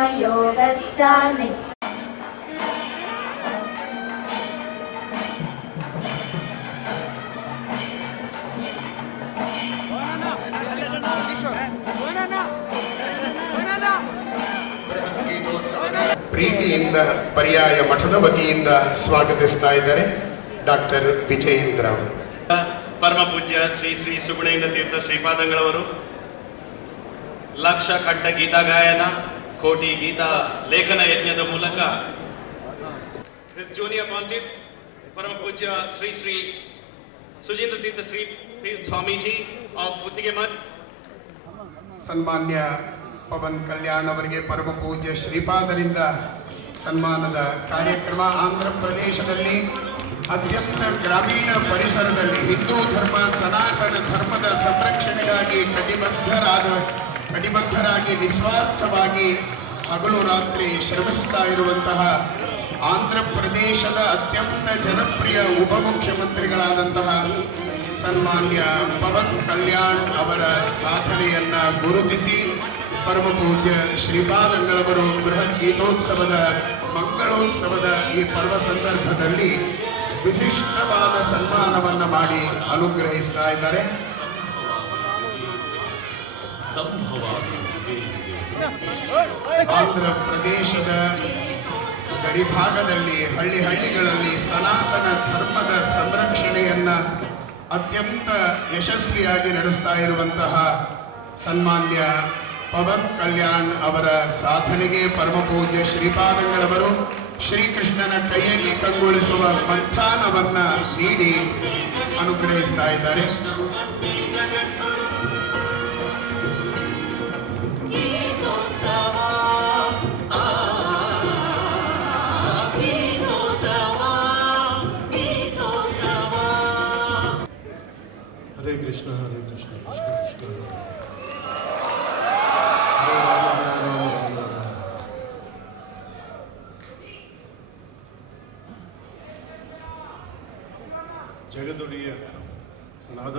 कर्मयोगश्च निश्च ಪ್ರೀತಿಯಿಂದ ಪರ್ಯಾಯ ಮಠದ ವತಿಯಿಂದ ಸ್ವಾಗತಿಸ್ತಾ ಇದ್ದಾರೆ ಡಾಕ್ಟರ್ ವಿಜಯೇಂದ್ರ ಅವರು ಪರಮ ಪೂಜ್ಯ ಶ್ರೀ ಶ್ರೀ ಸುಗುಣೇಂದ್ರ ತೀರ್ಥ ಶ್ರೀಪಾದಂಗಳವರು ಲಕ್ಷ ಕಂಠ ಗೀತಾ ಗಾಯನ ಕೋಟಿ ಗೀತಾ ಲೇಖನ ಯಜ್ಞದ ಮೂಲಕ. ಜೂನಿಯರ್ ಪಾಂಟಿಪ್ ಪರಮ ಪೂಜ್ಯ ಶ್ರೀ ಶ್ರೀ ಸುಜೀಂದ್ರ ತೀರ್ಥ ಶ್ರೀ ಸ್ವಾಮೀಜಿ ಆಫ್ ಮುತ್ತಿಗೆ ಮತ್ ಸನ್ಮಾನ್ಯ ಪವನ್ ಕಲ್ಯಾಣ್ ಅವರಿಗೆ ಪರಮ ಪೂಜ್ಯ ಶ್ರೀಪಾದರಿಂದ ಸನ್ಮಾನದ ಕಾರ್ಯಕ್ರಮ ಆಂಧ್ರ ಪ್ರದೇಶದಲ್ಲಿ ಅತ್ಯಂತ ಗ್ರಾಮೀಣ ಪರಿಸರದಲ್ಲಿ ಹಿಂದೂ ಧರ್ಮ ಸನಾತನ ಧರ್ಮದ ಸಂರಕ್ಷಣೆಗಾಗಿ ಕಟಿಬದ್ಧರಾದ ಕಟಿಬದ್ಧರಾಗಿ ನಿಸ್ವಾರ್ಥವಾಗಿ ಹಗಲು ರಾತ್ರಿ ಶ್ರಮಿಸ್ತಾ ಇರುವಂತಹ ಆಂಧ್ರ ಪ್ರದೇಶದ ಅತ್ಯಂತ ಜನಪ್ರಿಯ ಉಪಮುಖ್ಯಮಂತ್ರಿಗಳಾದಂತಹ ಸನ್ಮಾನ್ಯ ಪವನ್ ಕಲ್ಯಾಣ್ ಅವರ ಸಾಧನೆಯನ್ನ ಗುರುತಿಸಿ ಪರಮ ಪೂಜ್ಯ ಶ್ರೀಪಾದಂಗಳವರು ಬೃಹತ್ ಗೀತೋತ್ಸವದ ಮಂಗಳೋತ್ಸವದ ಈ ಪರ್ವ ಸಂದರ್ಭದಲ್ಲಿ ವಿಶಿಷ್ಟವಾದ ಸನ್ಮಾನವನ್ನು ಮಾಡಿ ಅನುಗ್ರಹಿಸ್ತಾ ಇದ್ದಾರೆ. ಆಂಧ್ರ ಪ್ರದೇಶದ ಗಡಿಭಾಗದಲ್ಲಿ, ಹಳ್ಳಿ ಹಳ್ಳಿಗಳಲ್ಲಿ ಸನಾತನ ಧರ್ಮದ ಸಂರಕ್ಷಣೆಯನ್ನ ಅತ್ಯಂತ ಯಶಸ್ವಿಯಾಗಿ ನಡೆಸ್ತಾ ಇರುವಂತಹ ಸನ್ಮಾನ್ಯ ಪವನ್ ಕಲ್ಯಾಣ್ ಅವರ ಸಾಧನೆಗೆ ಪರಮಪೂಜ್ಯ ಶ್ರೀಪಾದಂಗಳವರು ಶ್ರೀಕೃಷ್ಣನ ಕೈಯಲ್ಲಿ ಕಂಗೊಳಿಸುವ ಮಧ್ಯಾಹ್ನವನ್ನ ನೀಡಿ ಅನುಗ್ರಹಿಸ್ತಾ ಇದ್ದಾರೆ.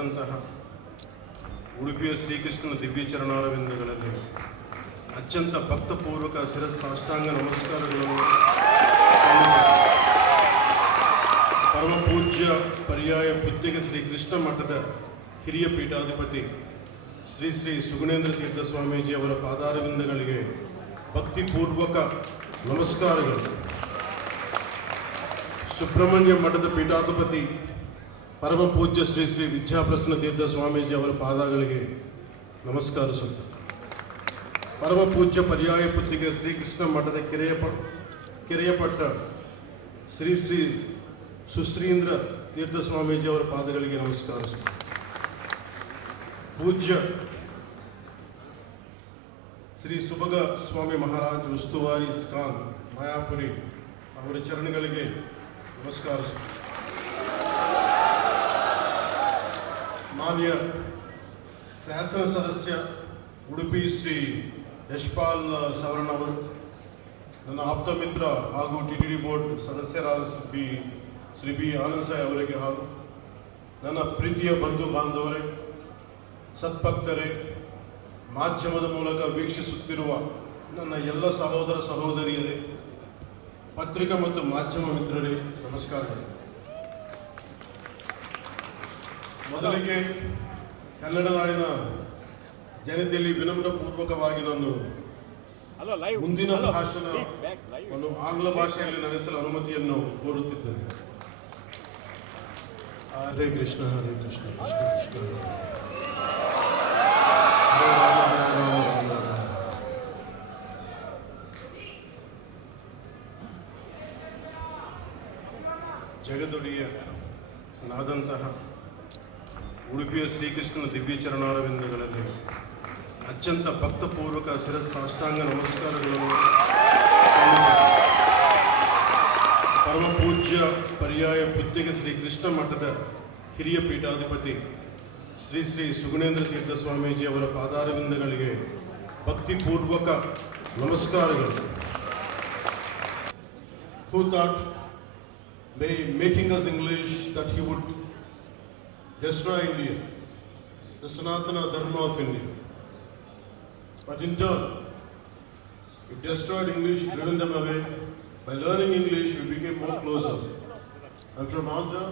ನಾದಂತಹ ಉಡುಪಿಯ ಶ್ರೀಕೃಷ್ಣನ ದಿವ್ಯ ಚರಣಾರವಿಂದಗಳಲ್ಲಿ ಅತ್ಯಂತ ಭಕ್ತಪೂರ್ವಕ ಶಿರಸ್ಸಾಷ್ಟಾಂಗ ನಮಸ್ಕಾರಗಳನ್ನು. ಪರಮ ಪೂಜ್ಯ ಪರ್ಯಾಯ ಪುತ್ತಿಗೆ ಶ್ರೀ ಕೃಷ್ಣ ಮಠದ ಹಿರಿಯ ಪೀಠಾಧಿಪತಿ ಶ್ರೀ ಶ್ರೀ ಸುಗುಣೇಂದ್ರ ತೀರ್ಥ ಸ್ವಾಮೀಜಿ ಅವರ ಪಾದಾರವಿಂದಗಳಿಗೆ ಭಕ್ತಿಪೂರ್ವಕ ನಮಸ್ಕಾರಗಳು ಸುಬ್ರಹ್ಮಣ್ಯ ಮಠದ ಪೀಠಾಧಿಪತಿ ಪರಮ ಪೂಜ್ಯ ಶ್ರೀ ಶ್ರೀ ವಿದ್ಯಾಪ್ರಸನ್ನ ತೀರ್ಥ ಸ್ವಾಮೀಜಿ ಅವರ ಪಾದಗಳಿಗೆ ನಮಸ್ಕರಿಸುತ್ತೆ ಪರಮ ಪೂಜ್ಯ ಪರ್ಯಾಯ ಪುತ್ತಿಗೆ ಶ್ರೀಕೃಷ್ಣ ಮಠದ ಕೆರೆಯ ಪ ಶ್ರೀ ಶ್ರೀ ಸುಶ್ರೀಂದ್ರ ತೀರ್ಥ ಸ್ವಾಮೀಜಿ ಅವರ ಪಾದಗಳಿಗೆ ನಮಸ್ಕರಿಸುತ್ತೆ ಪೂಜ್ಯ ಶ್ರೀ ಸುಭಗ ಸ್ವಾಮಿ ಮಹಾರಾಜ್ ಉಸ್ತುವಾರಿ ಖಾನ್ ಮಾಯಾಪುರಿ ಅವರ ಚರಣಗಳಿಗೆ ನಮಸ್ಕರಿಸುತ್ತೆ ಮಾನ್ಯ ಶಾಸನ ಸದಸ್ಯ ಉಡುಪಿ ಶ್ರೀ ಯಶ್ಪಾಲ್ ಸವರಣ ಅವರು, ನನ್ನ ಆಪ್ತ ಮಿತ್ರ ಹಾಗೂ ಟಿ ಟಿ ಡಿ ಬೋರ್ಡ್ ಸದಸ್ಯರಾದ ಬಿ, ಶ್ರೀ ಬಿ ಆನಂದ್ ಸಾಯಿ ಅವರಿಗೆ ಹಾಗೂ ನನ್ನ ಪ್ರೀತಿಯ ಬಂಧು ಬಾಂಧವರೇ ಸತ್ಭಕ್ತರೇ ಮಾಧ್ಯಮದ ಮೂಲಕ ವೀಕ್ಷಿಸುತ್ತಿರುವ ನನ್ನ ಎಲ್ಲ ಸಹೋದರ ಸಹೋದರಿಯರೇ, ಪತ್ರಿಕಾ ಮತ್ತು ಮಾಧ್ಯಮ ಮಿತ್ರರೇ, ನಮಸ್ಕಾರಗಳು. ಮೊದಲಿಗೆ ಕನ್ನಡ ನಾಡಿನ ಜನತೆಯಲ್ಲಿ ವಿನಮ್ರ ಪೂರ್ವಕವಾಗಿ ನಾನು ಮುಂದಿನ ಭಾಷಣ ಆಂಗ್ಲ ಭಾಷೆಯಲ್ಲಿ ನಡೆಸಲು ಅನುಮತಿಯನ್ನು ಕೋರುತ್ತಿದ್ದೇನೆ. ಹರೇ ಕೃಷ್ಣ ಹರೇ ಕೃಷ್ಣ ಕೃಷ್ಣ ಕೃಷ್ಣ. ಜಗದೊಡೆಯ ನಾದಂತಹ ಉಡುಪಿಯ ಶ್ರೀಕೃಷ್ಣನ ದಿವ್ಯ ಚರಣಾರವಿಂದಗಳಲ್ಲಿ ಅತ್ಯಂತ ಭಕ್ತಪೂರ್ವಕ ಶಿರಸ್ಸಾಷ್ಟಾಂಗ ನಮಸ್ಕಾರಗಳನ್ನು. ಪರಮ ಪೂಜ್ಯ ಪರ್ಯಾಯ ಪುತ್ತಿಗೆ ಶ್ರೀ ಕೃಷ್ಣ ಮಠದ ಹಿರಿಯ ಪೀಠಾಧಿಪತಿ ಶ್ರೀ ಶ್ರೀ ಸುಗುಣೇಂದ್ರ ತೀರ್ಥ ಸ್ವಾಮೀಜಿ ಅವರ ಪಾದಾರವಿಂದಗಳಿಗೆ ಭಕ್ತಿಪೂರ್ವಕ ನಮಸ್ಕಾರಗಳು who thought by making us English that he would destroy India, the Sanatana Dharma of India. But in turn, It destroyed English, driven them away. By learning English, we became more closer. I'm from Andhra.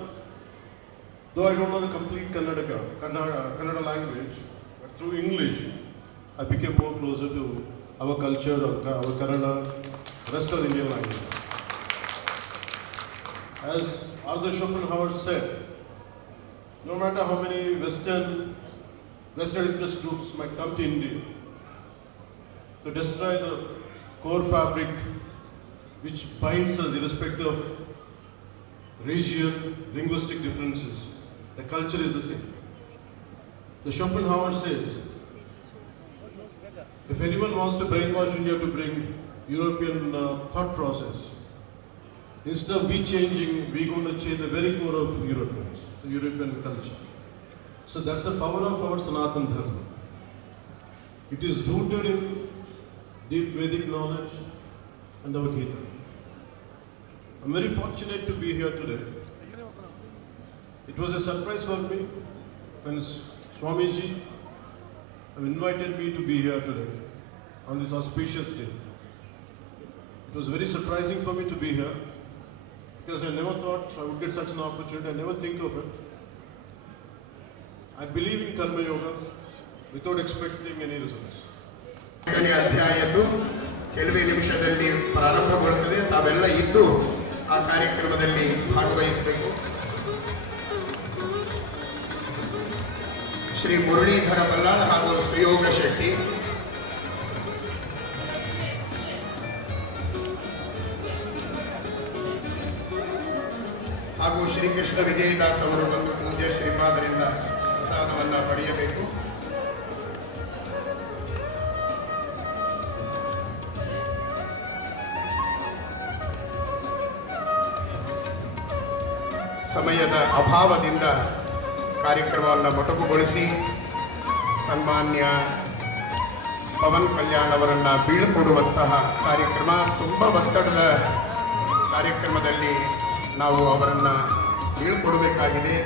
Though I don't know the complete Kannada, Kannada, Kannada language, but through English, I became more closer to our culture, our, our Kannada, rest of the Indian language. As Arthur Schopenhauer said, no matter how many Western, Western interest groups might come to India to destroy the core fabric which binds us irrespective of region, linguistic differences. The culture is the same. So Schopenhauer says, if anyone wants to brainwash India to bring European uh, thought process, instead of we changing, we're going to change the very core of Europeans, European culture. So that's the power of our Sanatan Dharma. It is rooted in deep Vedic knowledge and our Gita. I'm very fortunate to be here today. It was a surprise for me when Swamiji invited me to be here today on this auspicious day. It was very surprising for me to be here because I never thought I would get such an opportunity. I never think of it. I believe in Karma Yoga without expecting any results. ಕೆಲವೇ ನಿಮಿಷದಲ್ಲಿ ಪ್ರಾರಂಭಗೊಳ್ಳುತ್ತದೆ ತಾವೆಲ್ಲ ಇದ್ದು ಆ ಕಾರ್ಯಕ್ರಮದಲ್ಲಿ ಭಾಗವಹಿಸಬೇಕು ಶ್ರೀ ಮುರಳೀಧರ ಬಲ್ಲಾಳ್ ಹಾಗೂ ಸುಯೋಗ ಶೆಟ್ಟಿ ಹಾಗೂ ಶ್ರೀಕೃಷ್ಣ ವಿಜಯದಾಸ್ ಅವರು ಬಂದು ಪೂಜೆ ಶ್ರೀಪಾದರಿಂದ ಪ್ರಸಾದವನ್ನು ಪಡೆಯಬೇಕು. ಸಮಯದ ಅಭಾವದಿಂದ ಕಾರ್ಯಕ್ರಮವನ್ನು ಮೊಟಕುಗೊಳಿಸಿ ಸನ್ಮಾನ್ಯ ಪವನ್ ಕಲ್ಯಾಣ್ ಅವರನ್ನು ಬೀಳ್ಕೊಡುವಂತಹ ಕಾರ್ಯಕ್ರಮ, ತುಂಬ ಒತ್ತಡದ ಕಾರ್ಯಕ್ರಮದಲ್ಲಿ ನಾವು ಅವರನ್ನು ಬೀಳ್ಕೊಡಬೇಕಾಗಿದೆ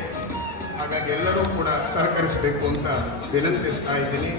ಹಾಗಾಗಿ ಎಲ್ಲರೂ ಕೂಡ ಸಹಕರಿಸಬೇಕು ಅಂತ ವಿನಂತಿಸ್ತಾ ಇದ್ದೀನಿ.